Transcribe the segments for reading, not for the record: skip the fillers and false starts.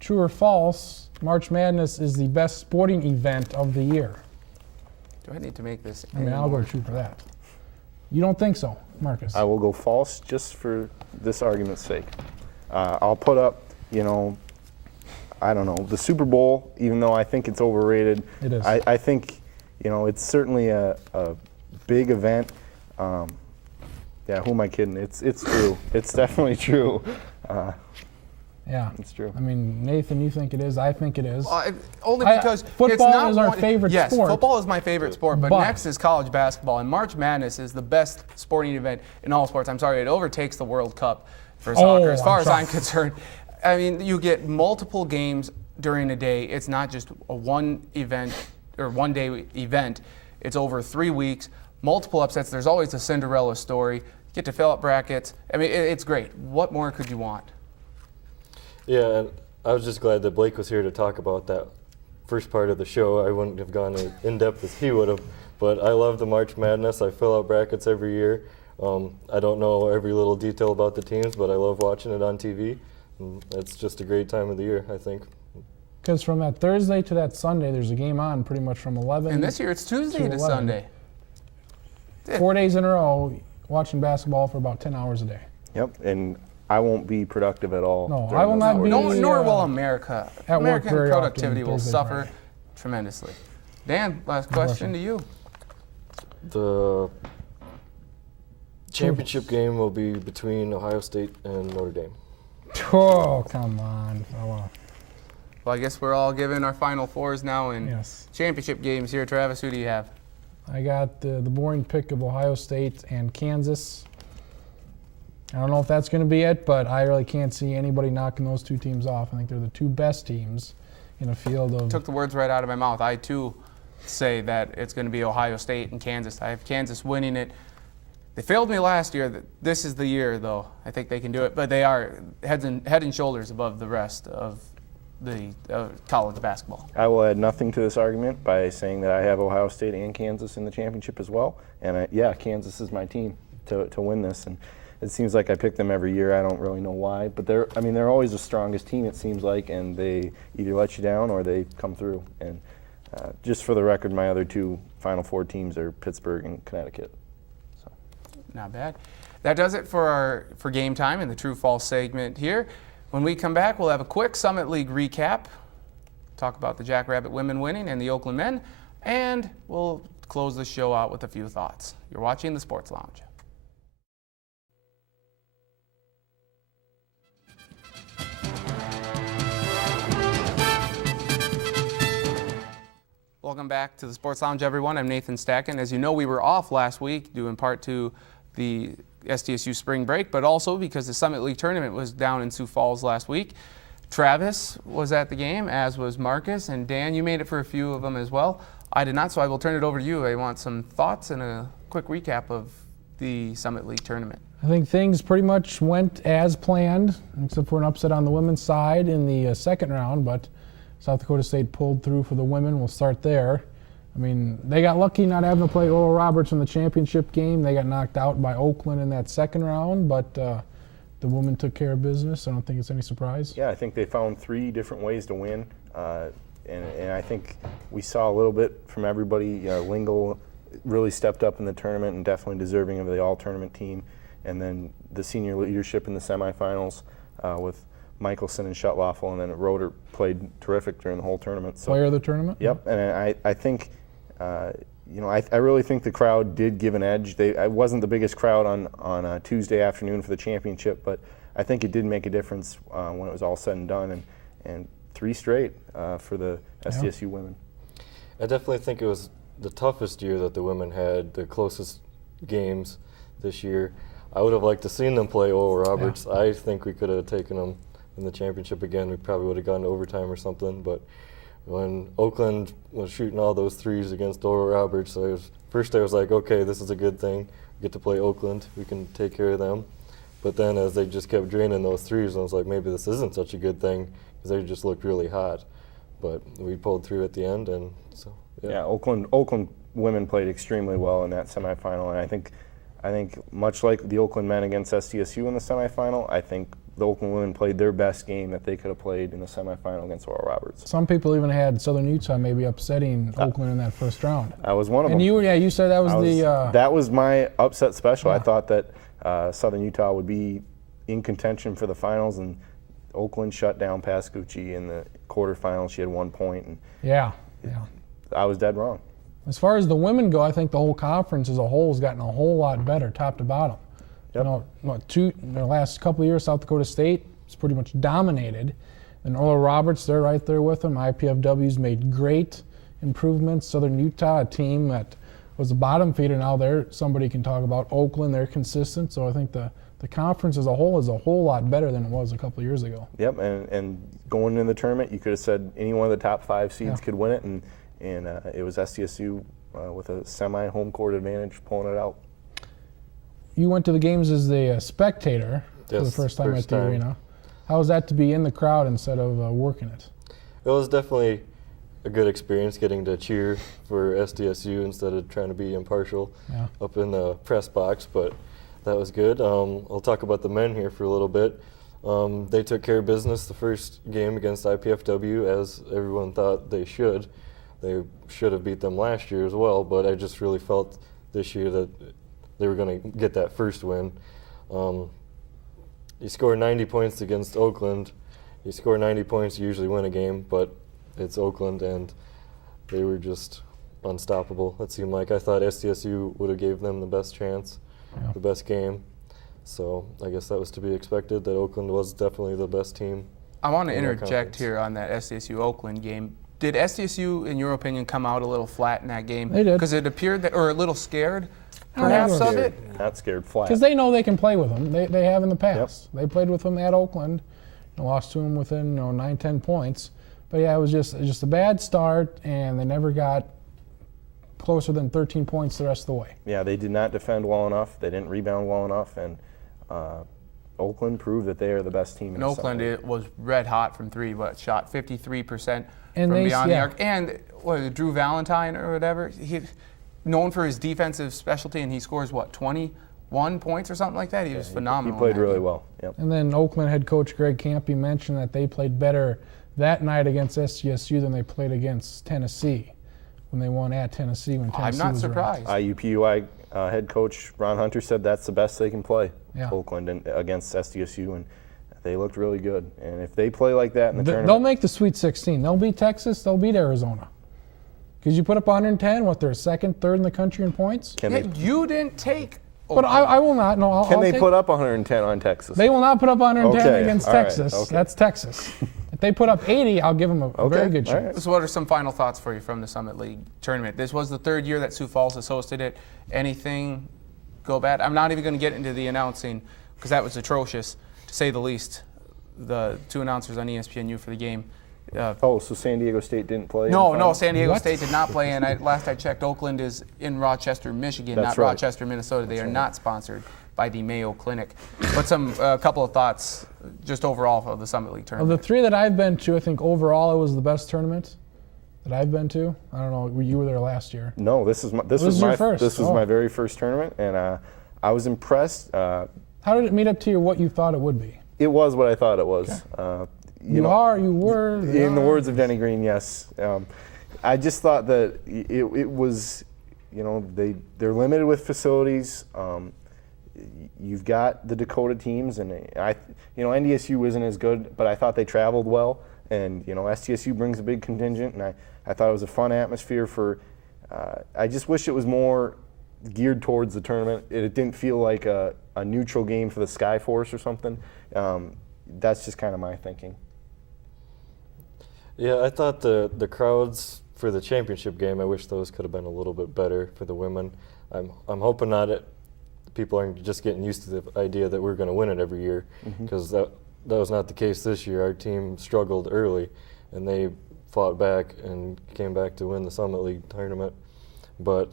true or false, March Madness is the best sporting event of the year. Do I need to make this? I mean, I'll go true for that. You don't think so, Marcus? I will go false just for this argument's sake. I'll put up, I don't know, the Super Bowl, even though I think it's overrated. It is. I think, it's certainly a big event. Yeah, who am I kidding? It's true. It's definitely true. Yeah, it's true. I mean, Nathan, you think it is? I think it is. Only because football it's not is our favorite yes, sport. Yes, football is my favorite sport, but next is college basketball, and March Madness is the best sporting event in all sports. I'm sorry, it overtakes the World Cup for soccer, as far as I'm concerned. I mean, you get multiple games during a day. It's not just a one event or one-day event. It's over 3 weeks, multiple upsets. There's always a Cinderella story. You get to fill up brackets. I mean, it's great. What more could you want? Yeah, and I was just glad that Blake was here to talk about that first part of the show. I wouldn't have gone as in-depth as he would have, but I love the March Madness. I fill out brackets every year. I don't know every little detail about the teams, but I love watching it on TV. And it's just a great time of the year, I think. Because from that Thursday to that Sunday, there's a game on pretty much from 11. And this year it's Tuesday to Sunday. 4 days in a row, watching basketball for about 10 hours a day. Yep, and I won't be productive at all. No, I will not be. Nor will America. At American work very productivity often, will Thursday, suffer Friday. tremendously. Dan, last question to you. The championship game will be between Ohio State and Notre Dame. Oh, come on, fella. Well, I guess we're all giving our Final Fours now in championship games here. Travis, who do you have? I got the boring pick of Ohio State and Kansas. I don't know if that's going to be it, but I really can't see anybody knocking those two teams off. I think they're the two best teams in a field of... Took the words right out of my mouth. I, too, say that it's going to be Ohio State and Kansas. I have Kansas winning it. They failed me last year. This is the year, though. I think they can do it, but they are head and shoulders above the rest of the college basketball. I will add nothing to this argument by saying that I have Ohio State and Kansas in the championship as well. And Kansas is my team to win this. And it seems like I pick them every year. I don't really know why, but they're always the strongest team, it seems like, and they either let you down or they come through. And just for the record, my other two Final Four teams are Pittsburgh and Connecticut. So. Not bad. That does it for game time in the True False segment here. When we come back, we'll have a quick Summit League recap, talk about the Jackrabbit women winning and the Oakland men, and we'll close the show out with a few thoughts. You're watching the Sports Lounge. Welcome back to the Sports Lounge, everyone. I'm Nathan Stacken. As you know, we were off last week due in part to the SDSU spring break, but also because the Summit League tournament was down in Sioux Falls last week. Travis was at the game, as was Marcus, and Dan, you made it for a few of them as well. I did not, so I will turn it over to you. I want some thoughts and a quick recap of the Summit League tournament. I think things pretty much went as planned, except for an upset on the women's side in the second round, but South Dakota State pulled through for the women. We'll start there. I mean, they got lucky not having to play Oral Roberts in the championship game. They got knocked out by Oakland in that second round, but the women took care of business. I don't think it's any surprise. Yeah, I think they found 3 different ways to win, and I think we saw a little bit from everybody. Lingle really stepped up in the tournament and definitely deserving of the all-tournament team, and then the senior leadership in the semifinals with Michelson and Shuttloffel, and then Roeder played terrific during the whole tournament. So, player of the tournament? Yep, and I think, I really think the crowd did give an edge. I wasn't the biggest crowd on Tuesday afternoon for the championship, but I think it did make a difference when it was all said and done, and 3 straight for the SDSU women. I definitely think it was the toughest year that the women had, the closest games this year. I would have liked to seen them play Oral Roberts. Yeah. I think we could have taken them in the championship again. We probably would have gone to overtime or something, but when Oakland was shooting all those threes against Oral Roberts, first I was like, okay, this is a good thing. We get to play Oakland. We can take care of them. But then as they just kept draining those threes, I was like, maybe this isn't such a good thing because they just looked really hot. But we pulled through at the end, and so, yeah. Oakland women played extremely well in that semifinal, and I think much like the Oakland men against SDSU in the semifinal, I think the Oakland women played their best game that they could have played in the semifinal against Oral Roberts. Some people even had Southern Utah maybe upsetting Oakland in that first round. I was one of them. And you said that was that was my upset special. Yeah. I thought that Southern Utah would be in contention for the finals, and Oakland shut down Pascucci in the quarterfinals. She had 1 point, and yeah. I was dead wrong. As far as the women go, I think the whole conference as a whole has gotten a whole lot better, top to bottom. Yep. In the last couple of years, South Dakota State has pretty much dominated. And Oral Roberts, they're right there with them. IPFW's made great improvements. Southern Utah, a team that was a bottom feeder, now they're somebody can talk about. Oakland, they're consistent. So I think the conference as a whole is a whole lot better than it was a couple of years ago. Yep, and going into the tournament, you could have said any one of the top 5 seeds could win it, and it was SDSU with a semi-home court advantage pulling it out. You went to the games as the spectator for the first time at the arena. How was that to be in the crowd instead of working it? It was definitely a good experience getting to cheer for SDSU instead of trying to be impartial up in the press box, but that was good. I'll talk about the men here for a little bit. They took care of business the first game against IPFW, as everyone thought they should. They should have beat them last year as well, but I just really felt this year that they were going to get that first win. You score 90 points against Oakland. You score 90 points, you usually win a game, but it's Oakland, and they were just unstoppable, it seemed like. I thought SDSU would have gave them the best chance, the best game. So I guess that was to be expected, that Oakland was definitely the best team. I want to interject here on that SDSU-Oakland game. Did SDSU, in your opinion, come out a little flat in that game? They did. Because it appeared that, or a little scared, perhaps, of it? Not scared, flat. Because they know they can play with them. They have in the past. They played with them at Oakland and lost to them within 9, 10 points. But yeah, it was just a bad start, and they never got closer than 13 points the rest of the way. Yeah, they did not defend well enough. They didn't rebound well enough, and Oakland proved that they are the best team. In Oakland, it was red hot from 3, shot 53% and from beyond the arc. And Drew Valentine or whatever, he known for his defensive specialty, and he scores 21 points or something like that. He was phenomenal. He played really well. Yep. And then Oakland head coach Greg Campy mentioned that they played better that night against SDSU than they played against Tennessee when they won at Tennessee when Tennessee was I'm not surprised. IUPUI head coach Ron Hunter said that's the best they can play, Oakland, against SDSU, and they looked really good. And if they play like that in the tournament, they'll make the Sweet 16. They'll beat Texas. They'll beat Arizona. Because you put up 110, they're second, third in the country in points. You didn't take. But I will not. No, I'll they put up 110 on Texas? They will not put up 110 against Texas. Right. Okay. That's Texas. If they put up 80, I'll give them a very good chance. Right. So what are some final thoughts for you from the Summit League tournament? This was the 3rd year that Sioux Falls has hosted it. Anything go bad? I'm not even going to get into the announcing because that was atrocious, to say the least. The 2 announcers on ESPNU for the game. So San Diego State didn't play? No, San Diego State did not play. And last I checked, Oakland is in Rochester, Michigan, not Rochester, Minnesota. They are not sponsored by the Mayo Clinic. But a couple of thoughts just overall of the Summit League tournament. Of the 3 that I've been to, I think overall it was the best tournament that I've been to. I don't know, you were there last year. No, this was my very first tournament, and I was impressed. How did it meet up to what you thought it would be? It was what I thought it was. Okay. You were. In the words of Denny Green, yes. I just thought that it was, they're limited with facilities. You've got the Dakota teams, and NDSU isn't as good, but I thought they traveled well. And SDSU brings a big contingent, and I thought it was a fun atmosphere for. I just wish it was more geared towards the tournament. It didn't feel like a neutral game for the Skyforce or something. That's just kind of my thinking. Yeah, I thought the crowds for the championship game, I wish those could have been a little bit better for the women. I'm hoping people aren't just getting used to the idea that we're going to win it every year, because that was not the case this year. Our team struggled early, and they fought back and came back to win the Summit League tournament. But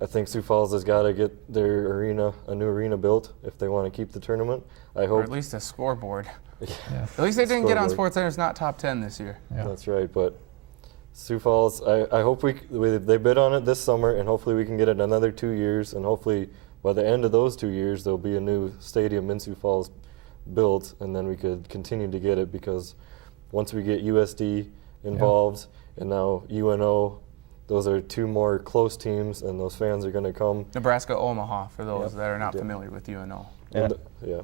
I think Sioux Falls has got to get their a new arena built if they want to keep the tournament. I hope, or at least a scoreboard. Yeah. At least they didn't get on SportsCenter's not top 10 this year. Yeah. That's right, but Sioux Falls, I hope they bid on it this summer, and hopefully we can get it another 2 years, and hopefully by the end of those 2 years there'll be a new stadium in Sioux Falls built, and then we could continue to get it, because once we get USD involved and now UNO, those are two more close teams, and those fans are going to come. Nebraska Omaha, for those that are not familiar with UNO.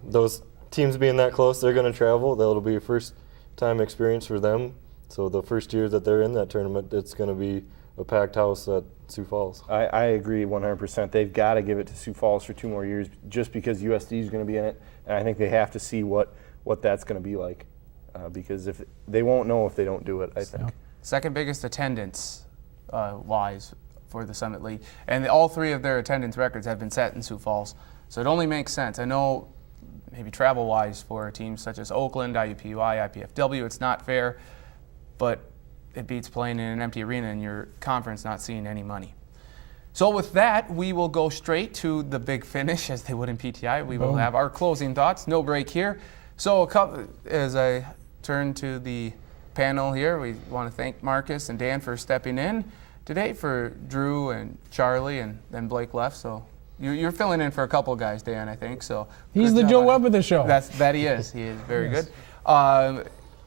Those teams being that close, they're going to travel. That'll be a first-time experience for them. So the first year that they're in that tournament, it's going to be a packed house at Sioux Falls. I agree 100%. They've got to give it to Sioux Falls for 2 more years, just because USD is going to be in it, and I think they have to see what that's going to be like, because if they won't know if they don't do it, I think. Second biggest attendance wise for the Summit League, and all 3 of their attendance records have been set in Sioux Falls, so it only makes sense. I know maybe travel wise for teams such as Oakland, IUPUI, IPFW, it's not fair, but it beats playing in an empty arena in your conference not seeing any money. So with that, we will go straight to the big finish, as they would in PTI. We will have our closing thoughts. No break here. So as I turn to the panel here, we want to thank Marcus and Dan for stepping in today for Drew and Charlie, and then Blake left. So you're filling in for a couple guys, Dan, I think. So he's the Joe Webb of the show. That he is. He is very good.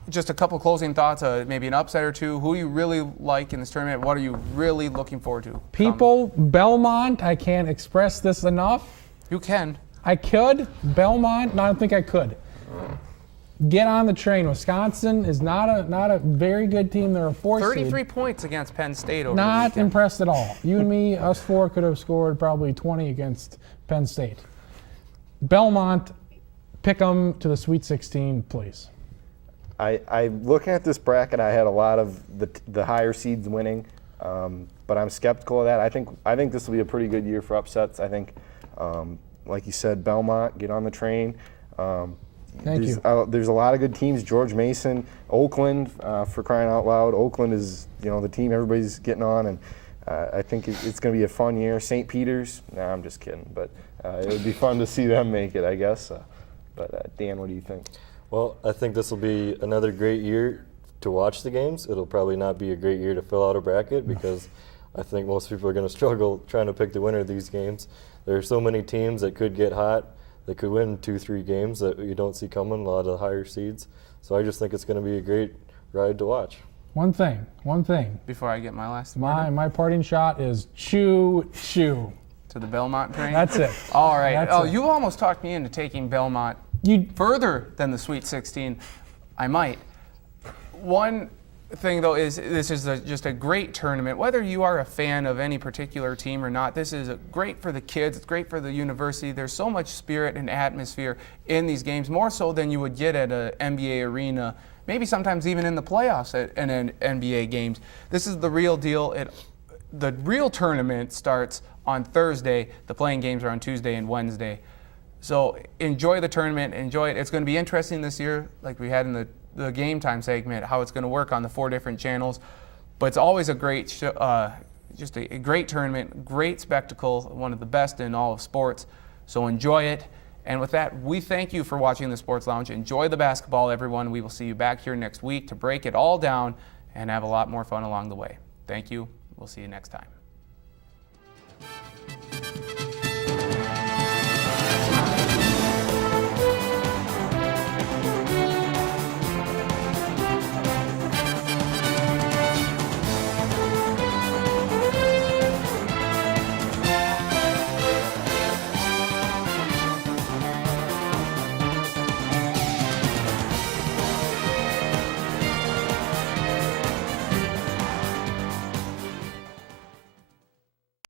Just a couple closing thoughts, maybe an upset or two. Who you really like in this tournament? What are you really looking forward to? People, Belmont, I can't express this enough. You can. I could. Belmont, no, I don't think I could. Get on the train. Wisconsin is not a very good team. They're a 4 seed. 33 points against Penn State over the Not weekend. impressed at all. You and me, us 4 could have scored probably 20 against Penn State. Belmont, pick them to the Sweet 16, please. I looking at this bracket, I had a lot of the higher seeds winning, but I'm skeptical of that. I think this will be a pretty good year for upsets. I think, like you said, Belmont, get on the train. Thank you. There's a lot of good teams. George Mason, Oakland, for crying out loud. Oakland is the team everybody's getting on, and I think it's going to be a fun year. St. Peter's, I'm just kidding, but it would be fun to see them make it, I guess. But Dan, what do you think? Well, I think this will be another great year to watch the games. It'll probably not be a great year to fill out a bracket, because I think most people are going to struggle trying to pick the winner of these games. There are so many teams that could get hot, that could win 2-3 games that you don't see coming, a lot of the higher seeds. So I just think it's going to be a great ride to watch. One thing. Before I get my last word. My parting shot is choo. To the Belmont train? That's it. All right. You almost talked me into taking Belmont further than the Sweet 16. I might. One thing, though, is this is just a great tournament. Whether you are a fan of any particular team or not, this is great for the kids. It's great for the university. There's so much spirit and atmosphere in these games, more so than you would get at an NBA arena, maybe sometimes even in the playoffs at an NBA games. This is the real deal. The real tournament starts on Thursday. The playing games are on Tuesday and Wednesday. So enjoy the tournament, enjoy it. It's going to be interesting this year, like we had in the game time segment, how it's going to work on the 4 different channels. But it's always a great, just a great tournament, great spectacle, one of the best in all of sports. So enjoy it. And with that, we thank you for watching the Sports Lounge. Enjoy the basketball, everyone. We will see you back here next week to break it all down and have a lot more fun along the way. Thank you. We'll see you next time.